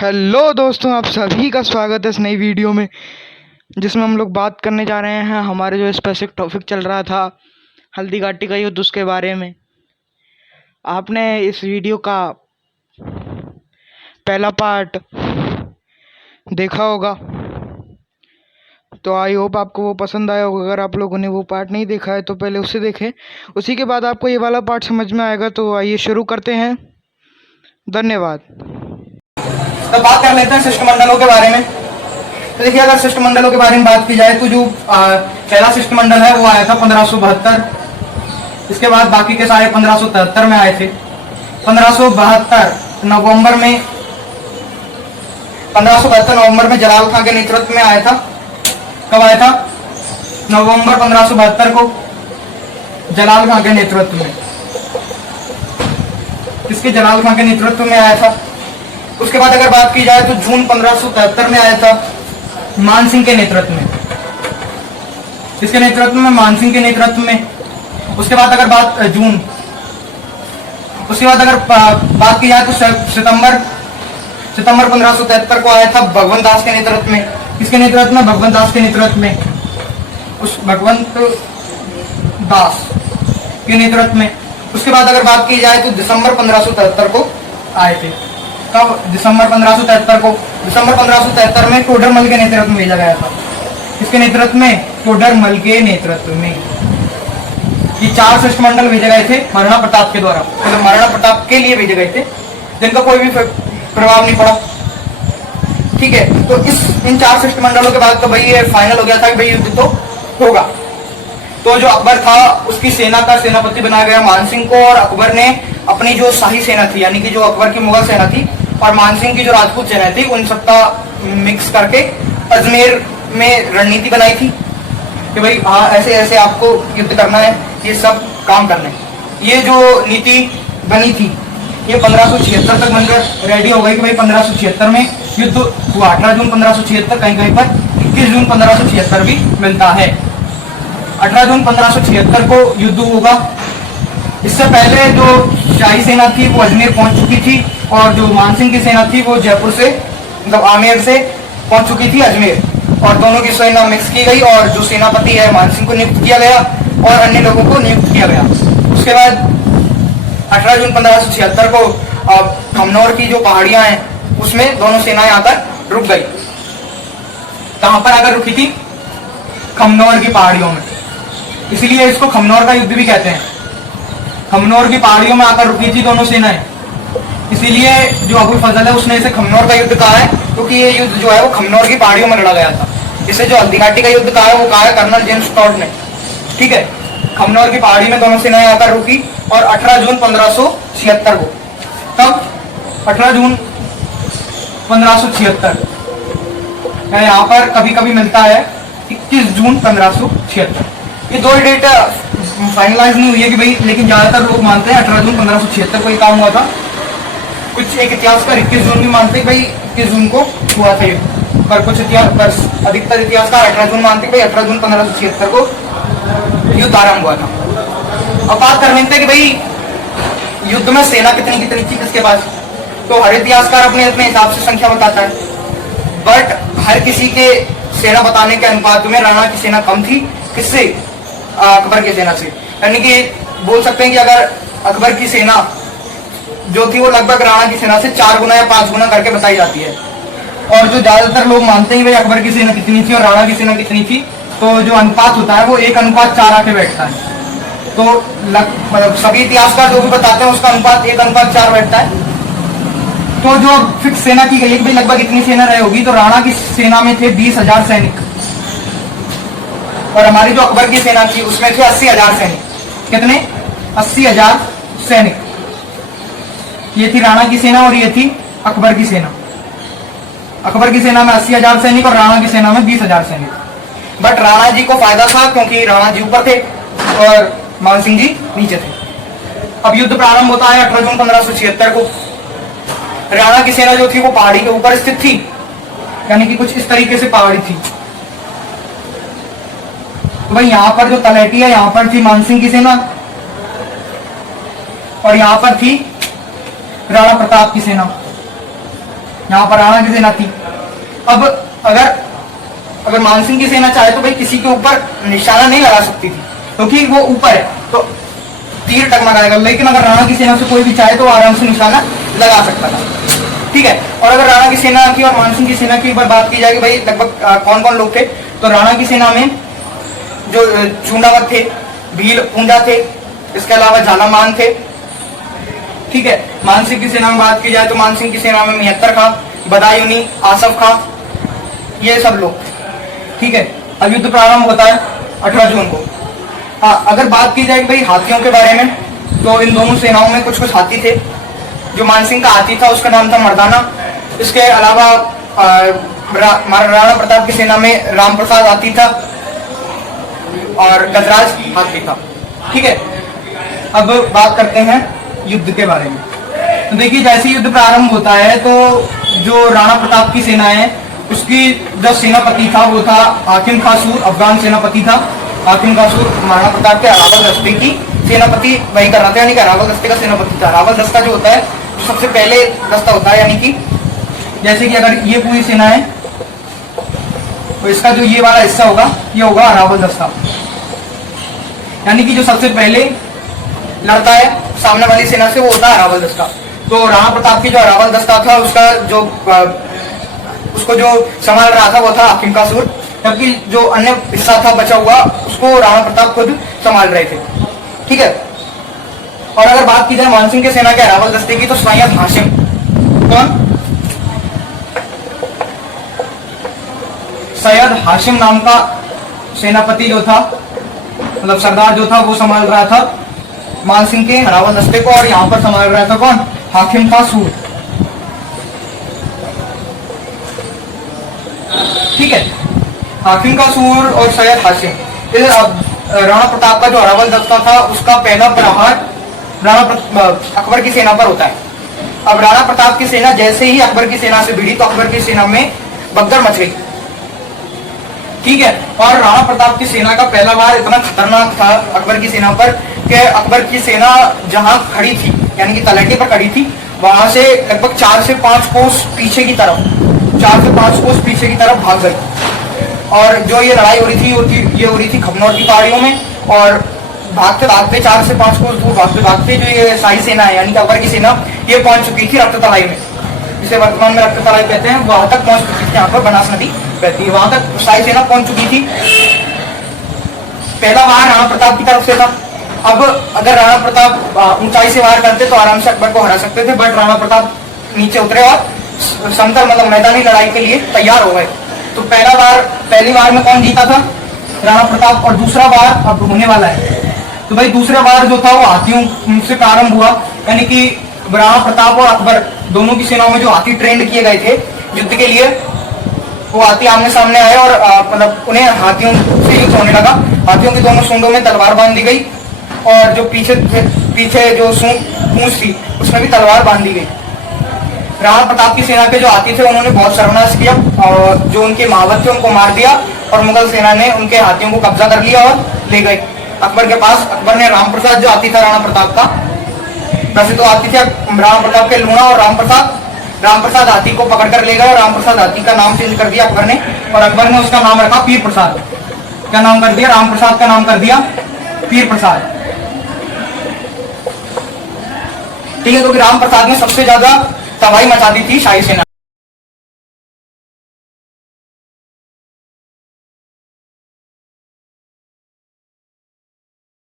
Hello दोस्तों, आप सभी का स्वागत है इस नई वीडियो में जिसमें हम लोग बात करने जा रहे हैं हमारे जो स्पेसिफिक टॉपिक चल रहा था हल्दी घाटी का युद्ध, उसके बारे में। आपने इस वीडियो का पहला पार्ट देखा होगा, तो आई होप आपको वो पसंद आया होगा। अगर आप लोगों ने वो पार्ट नहीं देखा है तो पहले उसे देखें, उसी के बाद आपको ये वाला पार्ट समझ में आएगा। तो आइए शुरू करते हैं। धन्यवाद। तो बात कर लेते हैं शिष्टमंडलों के बारे में। तो देखिए, अगर शिष्टमंडलों के बारे में बात की जाए तो जो पहला शिष्टमंडल है वो आया था 1572। इसके बाद बाकी के सारे 1573 में आए थे। 1572 नवंबर में जलाल खां के नेतृत्व में आया था। कब आया था? नवंबर 1572 को जलाल खां के नेतृत्व में। किसके? जलाल खां के नेतृत्व में आया था। उसके बाद अगर बात की जाए तो जून 1573 में आया था मान सिंह के नेतृत्व में। किसके नेतृत्व में? मान सिंह के नेतृत्व में। उसके बाद अगर बात की जाए तो सितंबर 1573 को आया था भगवंत दास के नेतृत्व में। किसके नेतृत्व में? भगवंत दास के नेतृत्व में। उस भगवंत दास के नेतृत्व में। उसके बाद अगर बात की जाए तो दिसंबर 1573 को आए थे। कब? दिसंबर 1573 में टोडरमल के नेतृत्व में भेजा गया था। किसके नेतृत्व में? टोडरमल के नेतृत्व में। ये 4 शिष्टमंडल भेजे गए थे महाराणा प्रताप के द्वारा, मतलब महाराणा प्रताप के लिए भेजे गए थे, जिनका कोई भी प्रभाव नहीं पड़ा। ठीक है, तो इन 4 शिष्टमंडलों के बाद तो भाई ये फाइनल हो गया था कि भाई युद्ध तो होगा। तो जो अकबर था उसकी सेना का सेनापति बनाया गया मानसिंह को, और अकबर ने अपनी जो शाही सेना थी, यानी कि जो अकबर की मुगल सेना थी और मानसिंह की जो राजपूत सेना थी, उन सबका मिक्स करके अजमेर में रणनीति बनाई थी कि भाई हाँ ऐसे ऐसे आपको युद्ध करना है, ये सब काम करना है। ये जो नीति बनी थी ये 1576 तक बनकर रेडी हो गई कि भाई 1576 में युद्ध हुआ। 18 जून 1576, कहीं कहीं पर 21 जून 1576 भी मिलता है। 18 जून 1576 को युद्ध होगा। इससे पहले जो शाही सेना थी वो अजमेर पहुंच चुकी थी, और जो मानसिंह की सेना थी वो जयपुर से, मतलब आमेर से पहुंच चुकी थी अजमेर, और दोनों की सेना मिक्स की गई, और जो सेनापति है मानसिंह को नियुक्त किया गया और अन्य लोगों को नियुक्त किया गया। उसके बाद 18 जून 1576 को खमनौर की जो पहाड़ियां हैं उसमें दोनों सेनाएं आकर रुक गई। कहां पर आकर रुकी थी? खमनौर की पहाड़ियों में, इसीलिए इसको खमनौर का युद्ध भी कहते हैं। खमनौर की पहाड़ियों में आकर रुकी थी दोनों सेनाएं, इसीलिए जो अबुल फजल है उसने इसे खमनौर का युद्ध कहा है, क्योंकि ये युद्ध जो है वो खमनौर की पहाड़ियों में लड़ा गया था। इसे जो हल्दी घाटी का युद्ध कहा है वो कहा है कर्नल जेम्स टॉड ने। ठीक है, खमनौर की पहाड़ी में दोनों सेनाएं आकर रुकी, और 18 जून 1576 को, तब 18 जून 1576 यहाँ पर कभी कभी मिलता है 21 जून 1576। ये 2 डेट फाइनलाइज नहीं हुई है कि भाई, लेकिन ज्यादातर लोग मानते हैं 18 जून 1576 को ये काम हुआ था। कुछ एक इतिहासकार 21 जून भी मानते हैं भाई 21 जून को हुआ था ये, पर कुछ अधिकतर इतिहासकार 18 जून मानते हैं भाई 18 जून 1576 को युद्ध आरंभ हुआ था। अब बात कर लेते हैं कि भाई युद्ध में सेना कितनी कितनी थी किसके पास। तो हर इतिहासकार अपने अपने हिसाब से संख्या बताता है, बट हर किसी के सेना बताने के अनुपात में राणा की सेना कम थी। किससे? अकबर की सेना से। यानी कि बोल सकते हैं कि अगर अकबर की सेना जो थी वो लगभग राणा की सेना से 4 गुना या 5 गुना करके बताई जाती है। और जो ज्यादातर लोग मानते हैं भाई अकबर की सेना कितनी थी और राणा की सेना कितनी थी, तो जो अनुपात होता है वो 1:4 आके बैठता है। तो मतलब सभी इतिहासकार जो भी बताते हैं उसका अनुपात 1:4 बैठता है। तो जो फिक्स सेना की गई भाई लगभग इतनी सेना रही होगी, तो राणा की सेना में थे 20,000 सैनिक, और हमारी जो अकबर की सेना थी उसमें थे 80,000 सैनिक। कितने? 80,000 सैनिक। ये थी राणा की सेना और ये थी अकबर की सेना। अकबर की सेना में 80,000 सैनिक और राणा की सेना में 20,000 सैनिक। बट राणा जी को फायदा था क्योंकि राणा जी ऊपर थे और मानसिंह जी नीचे थे। अब युद्ध प्रारंभ होता है 18 जून 1576 को। राणा की सेना जो थी वो पहाड़ी के ऊपर स्थित थी, यानी कि कुछ इस तरीके से पहाड़ी थी। तो भाई यहाँ पर जो तलहटी है यहाँ पर थी मानसिंह की सेना, और यहाँ पर थी राणा प्रताप की सेना। यहाँ पर राणा की सेना थी। अब अगर मानसिंह की सेना चाहे तो भाई किसी के ऊपर निशाना नहीं लगा सकती थी, क्योंकि वो ऊपर है तो तीर टकमकाएगा, लेकिन अगर राणा की सेना से कोई भी चाहे तो आराम से निशाना लगा सकता था। ठीक है। और अगर राणा की सेना की और मानसिंह की सेना की एक बार बात की जाए कि भाई लगभग कौन कौन लोग थे, तो राणा की सेना में जो चूंडावत थे, भील पूंजा थे, इसके अलावा झालामान थे। ठीक है। मानसिंह की सेना में बात की जाए तो मानसिंह की सेना में मेहत्तर खां, बदायूनी, आसफ खां, ये सब लोग। ठीक है। अब युद्ध प्रारंभ होता है 18 जून को। हाँ, अगर बात की जाए भाई हाथियों के बारे में, तो इन दोनों सेनाओं में कुछ कुछ हाथी थे। जो मानसिंह का हाथी था उसका नाम था मर्दाना। इसके अलावा राणा प्रताप की सेना में राम प्रसाद हाथी था और गजराज हाथी था। ठीक है। अब बात करते हैं युद्ध के बारे में। तो देखिए, जैसे युद्ध प्रारंभ होता है तो जो राणा प्रताप की सेना है उसकी जो सेनापति था वो था हाकिम खां सूर, अफगान सेनापति था। हाकिम खां सूर महाराणा प्रताप के अरावल दस्ते की सेनापति वही कर रहा था, यानी कि अरावल दस्ते का सेनापति था। अरावल दस्ता जो होता है जो सबसे पहले दस्ता होता है, यानी कि जैसे कि अगर ये पूरी सेना है तो इसका जो ये वाला हिस्सा होगा ये होगा अरावल दस्ता, यानी कि जो सबसे पहले लड़ता है सामने वाली सेना से वो होता है अरावल दस्ता। तो राणा प्रताप की जो अरावल दस्ता था उसको जो संभाल रहा था वो था हाकिम खां सूर, जबकि जो अन्य हिस्सा था बचा हुआ उसको राणा प्रताप खुद संभाल रहे थे। ठीक है। और अगर बात की जाए मानसिंह के सेना के अरावल दस्ते की, तो सैयद हाशिम, कौन? सैयद हाशिम नाम का सेनापति जो था, मतलब सरदार जो था, वो संभाल रहा था मानसिंह के अरावल दस्ते को। और यहाँ पर संभाल रहा था कौन? हाकिम खां सूर। ठीक है। हाकिम खां सूर और सैयद हाशिम। राणा प्रताप का जो अरावल दस्ता था उसका पहला प्रहार अकबर की सेना पर होता है। अब राणा प्रताप की सेना जैसे ही अकबर की सेना से भिड़ी तो अकबर की सेना में भगदड़ मच गई। ठीक है। और राणा प्रताप की सेना का पहला वार इतना खतरनाक था अकबर की सेना पर कि अकबर की सेना जहां खड़ी थी, यानी कि तलहटी पर खड़ी थी, वहां से लगभग 4 से 5 कोस पीछे की तरफ भाग गई। और जो ये लड़ाई हो रही थी ये हो रही थी खपनौर की पहाड़ियों में। और भागते भागते 4 से 5 कोस दूर भागते भागते जो ये शाही सेना है, यानी कि अकबर की सेना, ये पहुंच चुकी थी रक्ततलाई में, जिसे वर्तमान में रक्ततलाई कहते हैं। वहां तक पहुंच चुकी थी, यहाँ पर बनास नदी बहती है, वहां तक शाही सेना पहुंच चुकी थी। पहला वार राणा प्रताप की तरफ से था। अब अगर राणा प्रताप ऊंचाई से वार करते तो आराम से अकबर को हरा सकते थे, बट राणा प्रताप नीचे उतरे और समतल मतलब मैदानी लड़ाई के लिए तैयार हो गए। तो पहली बार में कौन जीता था? राणा प्रताप। और दूसरा बार अब होने वाला है। तो भाई दूसरा बार जो था वो हाथियों से प्रारंभ हुआ, यानी कि राणा प्रताप और अकबर दोनों की सेनाओं में जो हाथी ट्रेंड किए गए थे युद्ध के लिए, वो हाथी आमने सामने आए और मतलब उन्हें हाथियों से युद्ध होने लगा। हाथियों की दोनों सूंडों में तलवार बांध दी गई और जो पीछे जो पूंछ थी उसमें भी तलवार बांध दी गई। राणा प्रताप की सेना के जो हाथी थे उन्होंने बहुत सर्वनाश किया और जो उनके महावत थे उनको मार दिया और मुगल सेना ने उनके हाथियों को कब्जा कर लिया और ले गए अकबर के पास। अकबर ने राम प्रसाद जो हाथी था राणा प्रताप का प्रसिद्ध हाथी थे राणा प्रताप के लूणा और राम प्रसाद हाथी को पकड़ कर ले गए और राम प्रसाद हाथी का नाम चेंज कर दिया अकबर ने, और अकबर ने उसका नाम रखा पीर प्रसाद। क्या नाम कर दिया? राम प्रसाद का नाम कर दिया पीर प्रसाद। ठीक है। तो राम प्रसाद ने सबसे ज्यादा तबाही मचा दी थी शाही सेना।